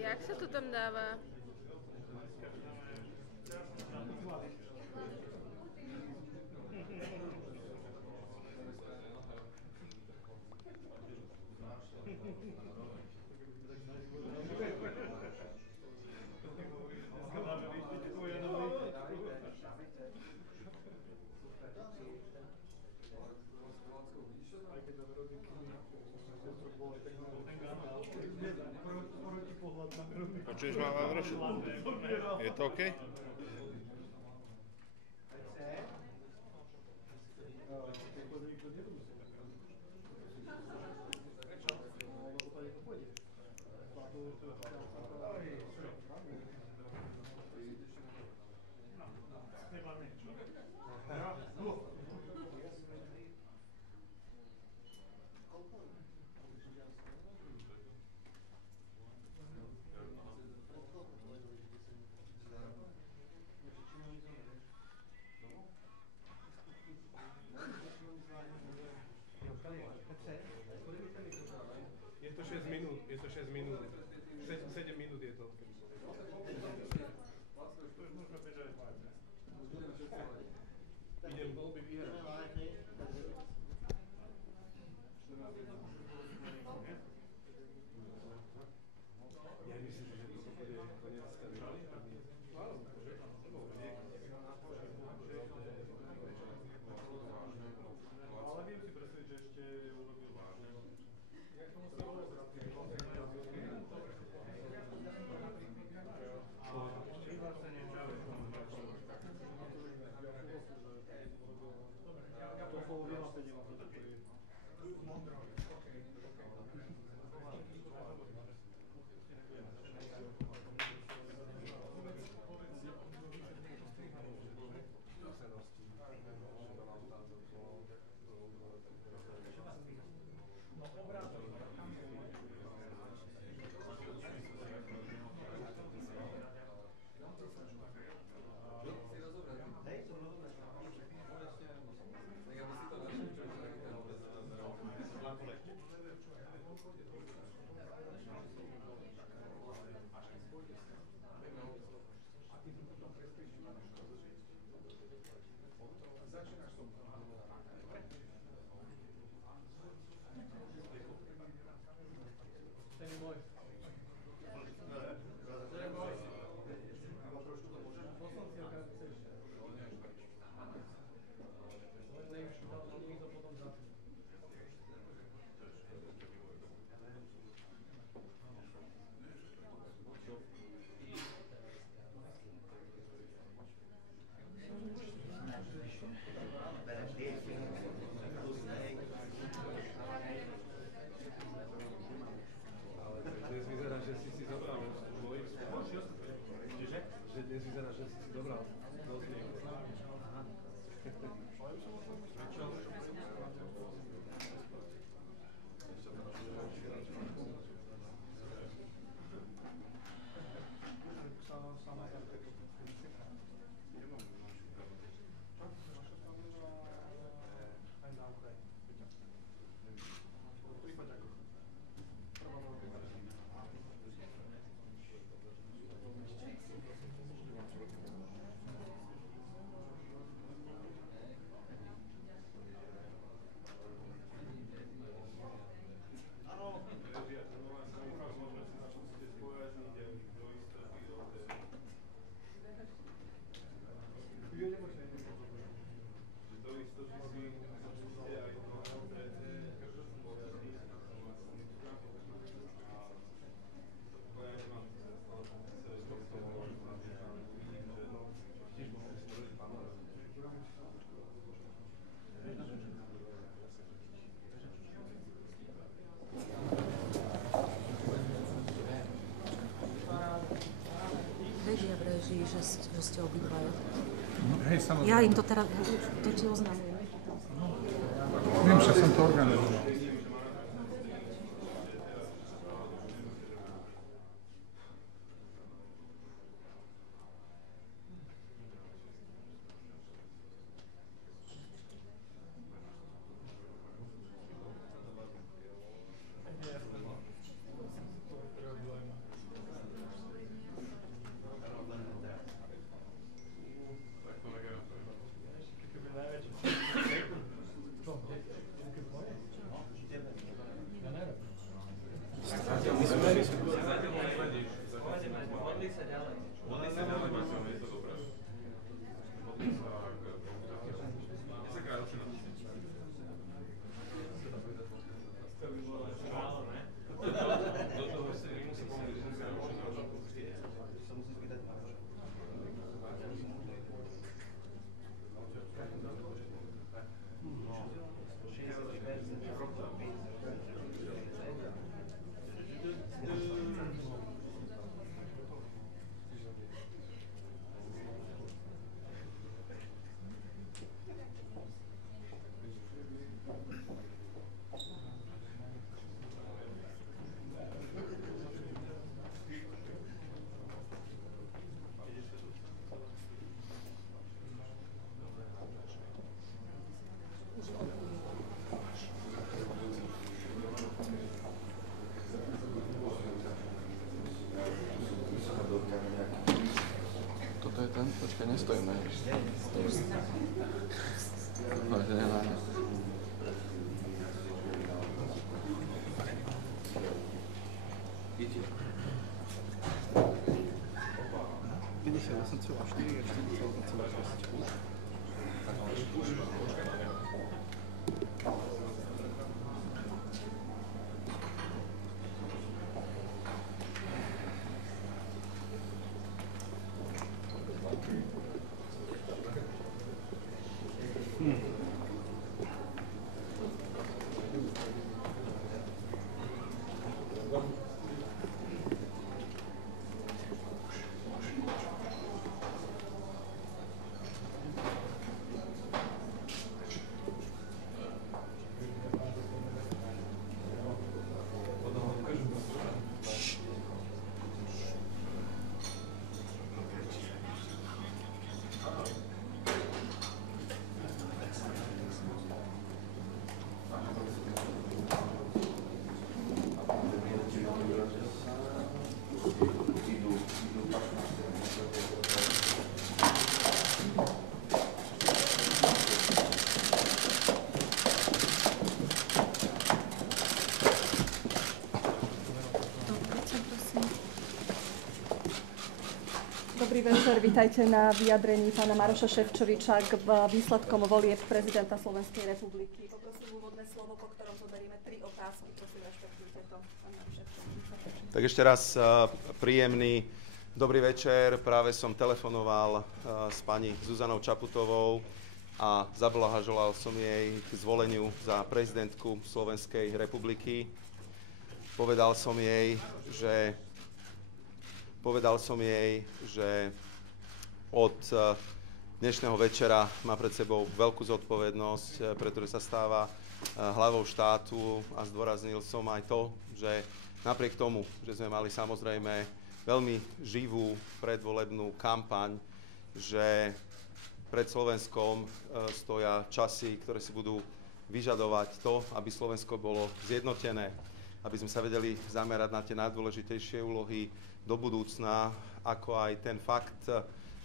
Jak sa to tam dáva? Počuješ ma, Vavroš? Je to OK? Je to 6 minút, 7 minút je to. Idem voľby vyhrať. Ja myslím, že toto bude koniec stavu. Ale viem si predstaviť, že ešte urobil vážne. že ste obidvaja. No, hej, samozrejme. Ja im to teraz, to ti oznamujem. Viem, že som to organizoval. Toto je ten? Počkaj, nestojím na ňom. No, že nemá. Dobrý večer, vítajte na vyjadrení pána Maroša Šefčoviča k výsledkom volieb prezidenta Slovenskej republiky. Poprosím úvodné slovo, po ktorom zoberieme 3 otázky. Prosím, rešpektujte to, pán Maroš Šefčovič. Tak ešte raz príjemný dobrý večer. Práve som telefonoval s pani Zuzanou Čaputovou a zablahoželal som jej k zvoleniu za prezidentku Slovenskej republiky. Povedal som jej, že od dnešného večera má pred sebou veľkú zodpovednosť, pretože sa stáva hlavou štátu, a zdôraznil som aj to, že napriek tomu, že sme mali samozrejme veľmi živú predvolebnú kampaň, že pred Slovenskom stoja časy, ktoré si budú vyžadovať to, aby Slovensko bolo zjednotené, aby sme sa vedeli zamerať na tie najdôležitejšie úlohy do budúcna, ako aj ten fakt,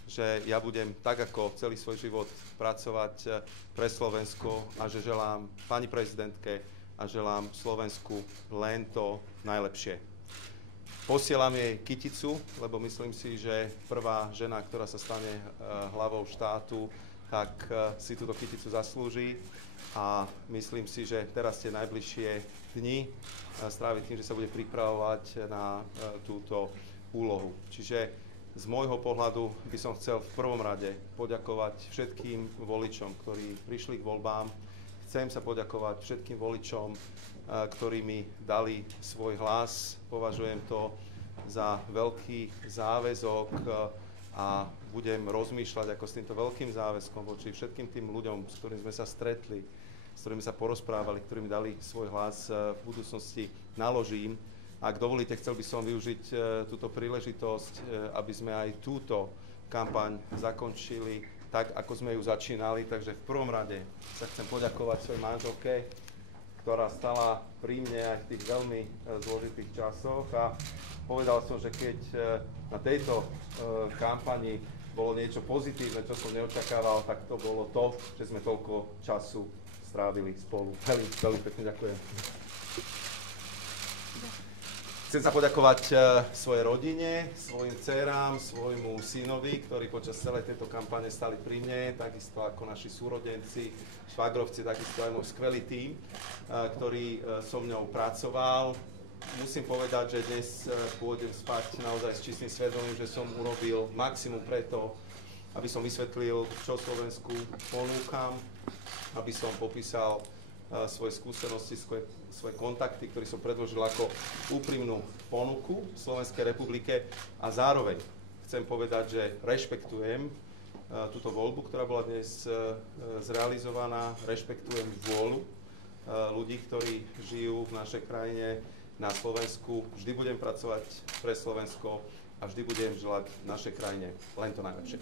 že ja budem tak ako celý svoj život pracovať pre Slovensko a že želám pani prezidentke a želám Slovensku len to najlepšie. Posielam jej kyticu, lebo myslím si, že prvá žena, ktorá sa stane hlavou štátu, tak si túto kyticu zaslúži, a myslím si, že teraz tie najbližšie dni stráviť tým, že sa bude pripravovať na túto úlohu. Čiže z môjho pohľadu by som chcel v prvom rade poďakovať všetkým voličom, ktorí prišli k voľbám. Chcem sa poďakovať všetkým voličom, ktorí mi dali svoj hlas. Považujem to za veľký záväzok a budem rozmýšľať ako s týmto veľkým záväzkom voči všetkým tým ľuďom, s ktorými sme sa stretli, s ktorými sa porozprávali, ktorí mi dali svoj hlas, v budúcnosti naložím. Ak dovolíte, chcel by som využiť túto príležitosť, aby sme aj túto kampaň zakončili tak, ako sme ju začínali. Takže v prvom rade sa chcem poďakovať svojej manželke, ktorá stala pri mne aj v tých veľmi zložitých časoch, a povedal som, že keď na tejto kampani bolo niečo pozitívne, čo som neočakával, tak to bolo to, že sme toľko času strávili spolu. Veľmi pekne ďakujem. Chcem sa poďakovať svojej rodine, svojim dcerám, svojmu synovi, ktorí počas celej tejto kampane stali pri mne, takisto ako naši súrodenci, švagrovci, takisto aj môj skvelý tím, ktorý so mňou pracoval. Musím povedať, že dnes pôjdem spať naozaj s čistým svedomím, že som urobil maximum preto, aby som vysvetlil, čo Slovensku ponúkam, aby som popísal svoje skúsenosti, svoje kontakty, ktoré som predložil ako úprimnú ponuku Slovenskej republike, a zároveň chcem povedať, že rešpektujem túto voľbu, ktorá bola dnes zrealizovaná, rešpektujem vôľu ľudí, ktorí žijú v našej krajine na Slovensku. Vždy budem pracovať pre Slovensko a vždy budem želať našej krajine len to najlepšie.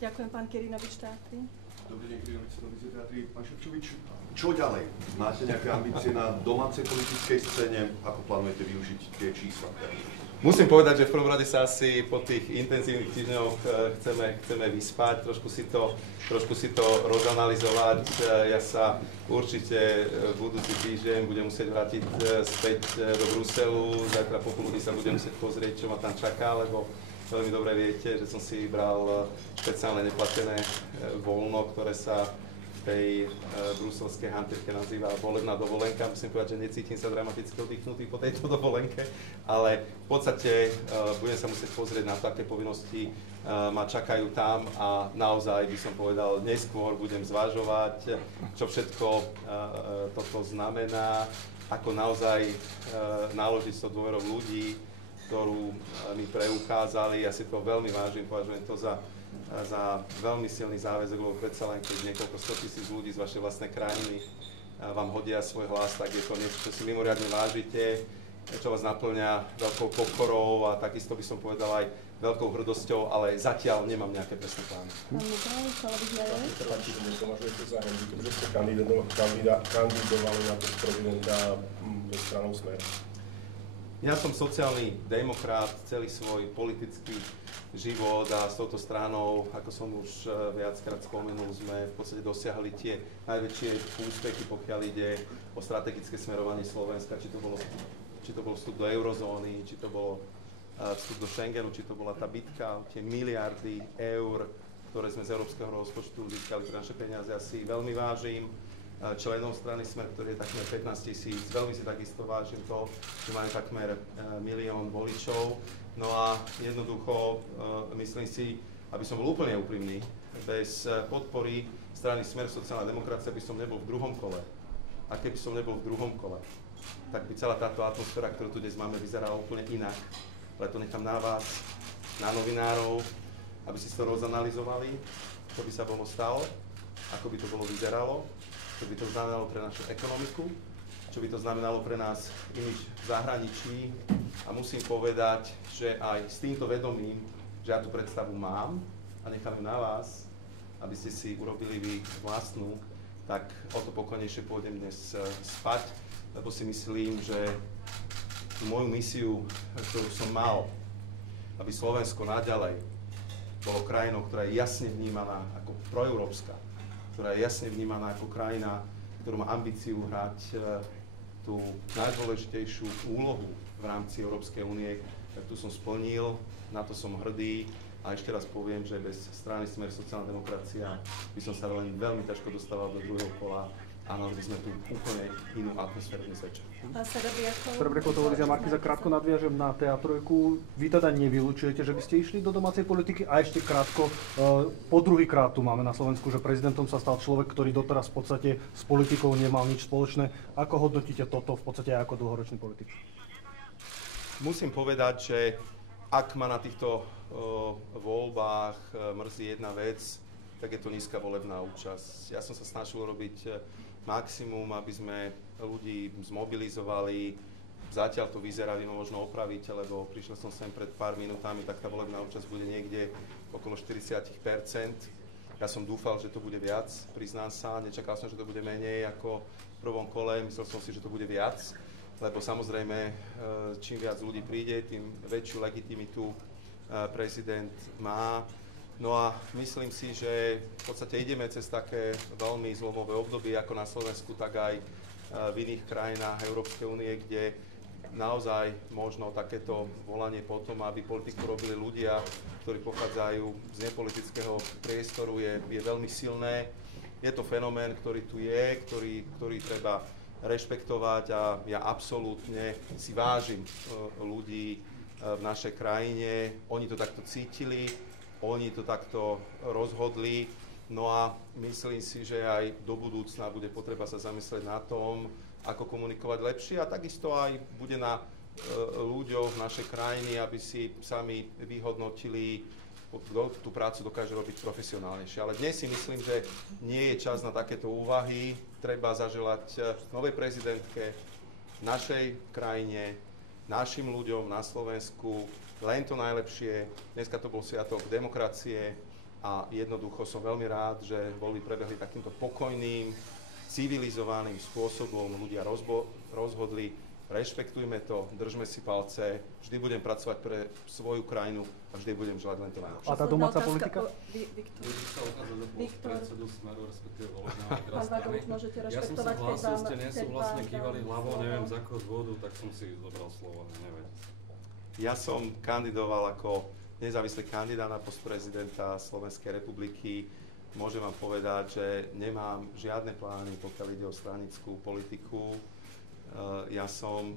Ďakujem, pán Kerinovič Teatri. Dobrý deň, Kerinovič Teatri. Pán Šefčovič, čo ďalej? Máte nejaké ambície na domácej politickej scéne? Ako plánujete využiť tie čísla? Musím povedať, že v prvom rade sa asi po tých intenzívnych týždňoch chceme vyspať, trošku si to rozanalizovať. Ja sa určite budúci týždeň budem musieť vrátiť späť do Bruselu. Zajtra popoludní sa budem musieť pozrieť, čo ma tam čaká, lebo veľmi dobre viete, že som si vybral špeciálne neplatené voľno, ktoré sa v tej bruselskej hantýrke nazýva volebná dovolenka. Musím povedať, že necítim sa dramaticky oddychnutý po tejto dovolenke, ale v podstate budem sa musieť pozrieť na to, aké povinnosti ma čakajú tam, a naozaj by som povedal, neskôr budem zvažovať, čo všetko toto znamená, ako naozaj naložiť s tou dôverou ľudí, ktorú mi preukázali. Ja si to veľmi vážim, považujem to za veľmi silný záväzok, lebo predsa len keď niekoľko 100 000 ľudí z vašej vlastnej krajiny vám hodia svoj hlas, tak je to niečo, čo si mimoriadne vážite, čo vás naplňa veľkou pokorou a takisto by som povedal aj veľkou hrdosťou, ale zatiaľ nemám nejaké presné plány. Pán Michal, televízia je? Považujete za hrozbu, že ste kandidovali na prezidenta do stranou Smer? Ja som sociálny demokrat, celý svoj politický život, a s touto stranou, ako som už viackrát spomenul, sme v podstate dosiahli tie najväčšie úspechy, pokiaľ ide o strategické smerovanie Slovenska, či to bol vstup do eurozóny, či to bol vstup do Schengenu, či to bola tá bitka, tie miliardy eur, ktoré sme z európskeho rozpočtu získali pre naše peniaze. Ja si veľmi vážim členov strany Smer, ktorý je takmer 15 000. Veľmi si takisto vážim to, že majú takmer 1 000 000 voličov. No a jednoducho myslím si, aby som bol úplne úprimný, bez podpory strany Smer sociálna demokracia by som nebol v druhom kole. A keby som nebol v druhom kole, tak by celá táto atmosféra, ktorú tu dnes máme, vyzerala úplne inak. Ale to nechám na vás, na novinárov, aby si to rozanalizovali, čo by sa bolo stalo, ako by to bolo vyzeralo, čo by to znamenalo pre našu ekonomiku, čo by to znamenalo pre nás imidž v zahraničí. A musím povedať, že aj s týmto vedomím, že ja tú predstavu mám a nechám ju na vás, aby ste si urobili vy vlastnú, tak o to pokojnejšie pôjdem dnes spať, lebo si myslím, že tú moju misiu, ktorú som mal, aby Slovensko naďalej bolo krajinou, ktorá je jasne vnímaná ako proeurópska, ktorá je jasne vnímaná ako krajina, ktorú má ambíciu hrať tú najdôležitejšiu úlohu v rámci Európskej únie, tak tu som splnil, na to som hrdý. A ešte raz poviem, že bez strany Smer sociálna demokracia by som sa len veľmi ťažko dostával do druhého kola a mali by sme tu úplne inú atmosféru dnes večer. Serebriakov televízia Markíza, krátko nadviažem na TA3. Vy teda nevylučujete, že by ste išli do domácej politiky? A ešte krátko, po druhýkrát tu máme na Slovensku, že prezidentom sa stal človek, ktorý doteraz v podstate s politikou nemal nič spoločné. Ako hodnotíte toto v podstate ako dlhoročný politik? Musím povedať, že ak ma na týchto voľbách mrzí jedna vec, tak je to nízka volebná účasť. Ja som sa snažil robiť maximum, aby sme ľudí zmobilizovali. Zatiaľ to vyzerá, vy ma možno opravíte, lebo prišiel som sem pred pár minútami, tak tá volebná účasť bude niekde okolo 40%. Ja som dúfal, že to bude viac, priznám sa, nečakal som, že to bude menej ako v prvom kole, myslel som si, že to bude viac, lebo samozrejme, čím viac ľudí príde, tým väčšiu legitimitu prezident má. No a myslím si, že v podstate ideme cez také veľmi zlomové obdobie, ako na Slovensku, tak aj v iných krajinách Európskej únie, kde naozaj možno takéto volanie potom, aby politiku robili ľudia, ktorí pochádzajú z nepolitického priestoru, je veľmi silné. Je to fenomén, ktorý tu je, ktorý treba rešpektovať a ja absolútne si vážim ľudí v našej krajine. Oni to takto cítili, oni to takto rozhodli. No a myslím si, že aj do budúcna bude potreba sa zamyslieť na tom, ako komunikovať lepšie a takisto aj bude na ľuďoch našej krajiny, aby si sami vyhodnotili, kto tú prácu dokáže robiť profesionálnejšie. Ale dnes si myslím, že nie je čas na takéto úvahy. Treba zaželať novej prezidentke, našej krajine, našim ľuďom na Slovensku len to najlepšie. Dneska to bol sviatok demokracie a jednoducho som veľmi rád, že voľby prebehli takýmto pokojným, civilizovaným spôsobom. Ľudia rozhodli, rešpektujme to, držme si palce, vždy budem pracovať pre svoju krajinu a vždy budem želať len to najlepšie. A tá domáca politika? Viktor, predsedu Smeru, respektíve volebného pán Vagovič, môžete Ja som sa rešpektovať, hlásil, ste nesúhlasne kývali dám hlavou, slovo. neviem z akého dôvodu, tak som si zobral slovo, neviem. Ja som kandidoval ako nezávislý kandidát na post prezidenta Slovenskej republiky. Môžem vám povedať, že nemám žiadne plány, pokiaľ ide o stranickú politiku. Ja som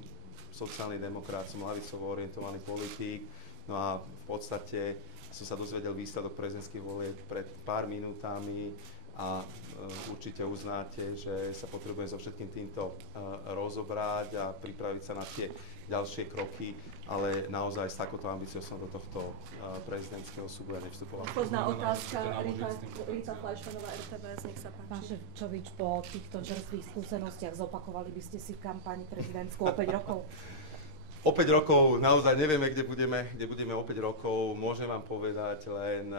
sociálny demokrat, som ľavicovo orientovaný politik. No a v podstate som sa dozvedel výsledok prezidentských volieb pred pár minútami a určite uznáte, že sa potrebujem so všetkým týmto rozobrať a pripraviť sa na tie ďalšie kroky, ale naozaj s takouto ambíciou som do tohto prezidentského súboja nevstupoval. Posledná otázka, Rita Fleischmanová, RTVS, nech sa Pán páči. Šefčovič, po týchto čerstvých skúsenostiach zopakovali by ste si kampaň prezidentskú o 5 rokov? O 5 rokov naozaj nevieme, kde budeme o 5 rokov. Môžem vám povedať len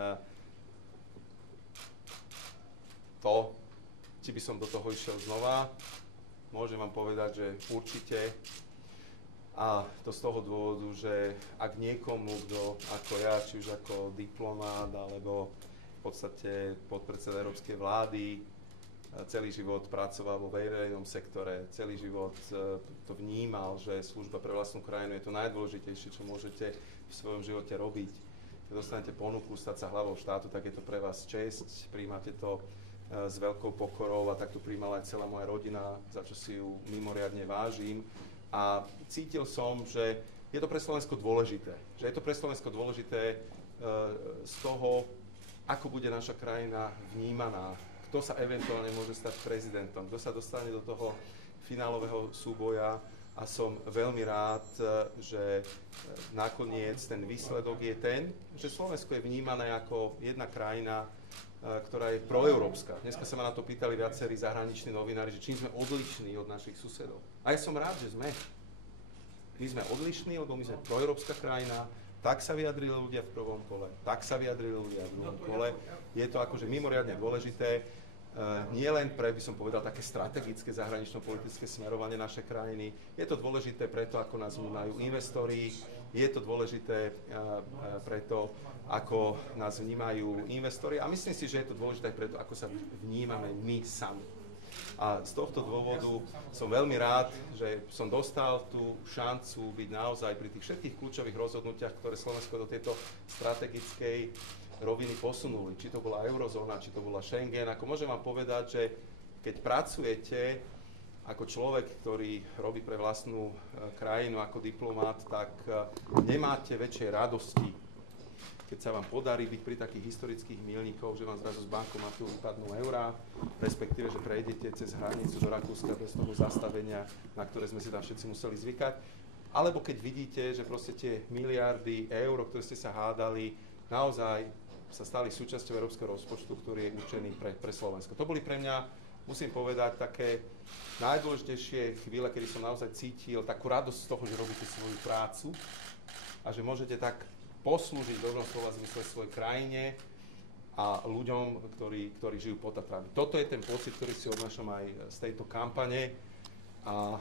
to, či by som do toho išiel znova. Môžem vám povedať, že určite. A to z toho dôvodu, že ak niekomu, kto ako ja, či už ako diplomát, alebo v podstate podpredseda Európskej vlády, celý život pracoval vo verejnom sektore, celý život to vnímal, že služba pre vlastnú krajinu je to najdôležitejšie, čo môžete v svojom živote robiť. Keď dostanete ponuku stať sa hlavou štátu, tak je to pre vás česť, príjmate to s veľkou pokorou a tak to príjmala aj celá moja rodina, za čo si ju mimoriadne vážim. A cítil som, že je to pre Slovensko dôležité. Že je to pre Slovensko dôležité z toho, ako bude naša krajina vnímaná, kto sa eventuálne môže stať prezidentom, kto sa dostane do toho finálového súboja. A som veľmi rád, že nakoniec ten výsledok je ten, že Slovensko je vnímané ako jedna krajina, ktorá je proeurópska. Dneska sa ma na to pýtali viacerí zahraniční novinári, že čím sme odlišní od našich susedov. A ja som rád, že sme. My sme odlišní, lebo my sme proeurópska krajina, tak sa vyjadrili ľudia v prvom kole, tak sa vyjadrili ľudia v druhom kole. Je to akože mimoriadne dôležité, nie len pre, by som povedal, také strategické zahranično-politické smerovanie našej krajiny. Je to dôležité preto, ako nás vnímajú investori, je to dôležité preto, ako nás vnímajú investori a myslím si, že je to dôležité aj preto, ako sa vnímame my sami. A z tohto dôvodu som veľmi rád, že som dostal tú šancu byť naozaj pri tých všetkých kľúčových rozhodnutiach, ktoré Slovensko do tejto strategickej roviny posunuli. Či to bola eurozóna, či to bola Schengen. Ako môžem vám povedať, že keď pracujete ako človek, ktorý robí pre vlastnú krajinu ako diplomát, tak nemáte väčšej radosti, keď sa vám podarí byť pri takých historických míľnikoch, že vám zrazu z bankomatu vypadnú eurá, respektíve, že prejdete cez hranicu do Rakúska bez toho zastavenia, na ktoré sme si tam všetci museli zvykať. Alebo keď vidíte, že proste tie miliardy eur, ktoré ste sa hádali, naozaj sa stali súčasťou európskeho rozpočtu, ktorý je určený pre Slovensko. To boli pre mňa, musím povedať, také najdôležitejšie chvíle, kedy som naozaj cítil takú radosť z toho, že robíte svoju prácu a že môžete tak poslúžiť v dobrom slova zmysle svojej krajine a ľuďom, ktorí žijú pod Tatrami. Toto je ten pocit, ktorý si odnášam aj z tejto kampane a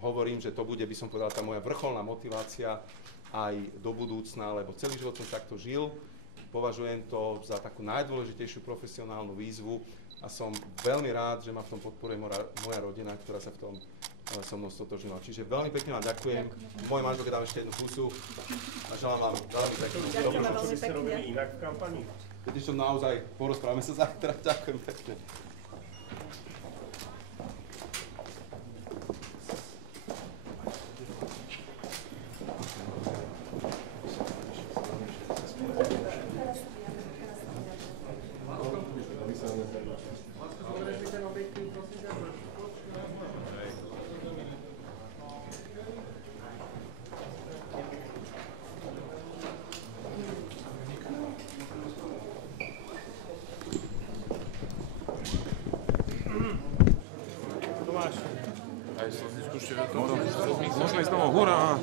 hovorím, že to bude, by som povedal, tá moja vrcholná motivácia aj do budúcna, lebo celý život som takto žil. Považujem to za takú najdôležitejšiu profesionálnu výzvu a som veľmi rád, že ma v tom podporuje moja rodina, ktorá sa v tom so mnou stotožnila. Čiže veľmi pekne vám ďakujem. Mojej manželke dám ešte jednu pusu a želám vám veľmi pekne. Ďakujeme veľmi pekne. Inak v kampani. Keď ešte naozaj porozprávame sa zajtra. Ďakujem pekne. Tomáš. Môžeme ísť domov, hurá!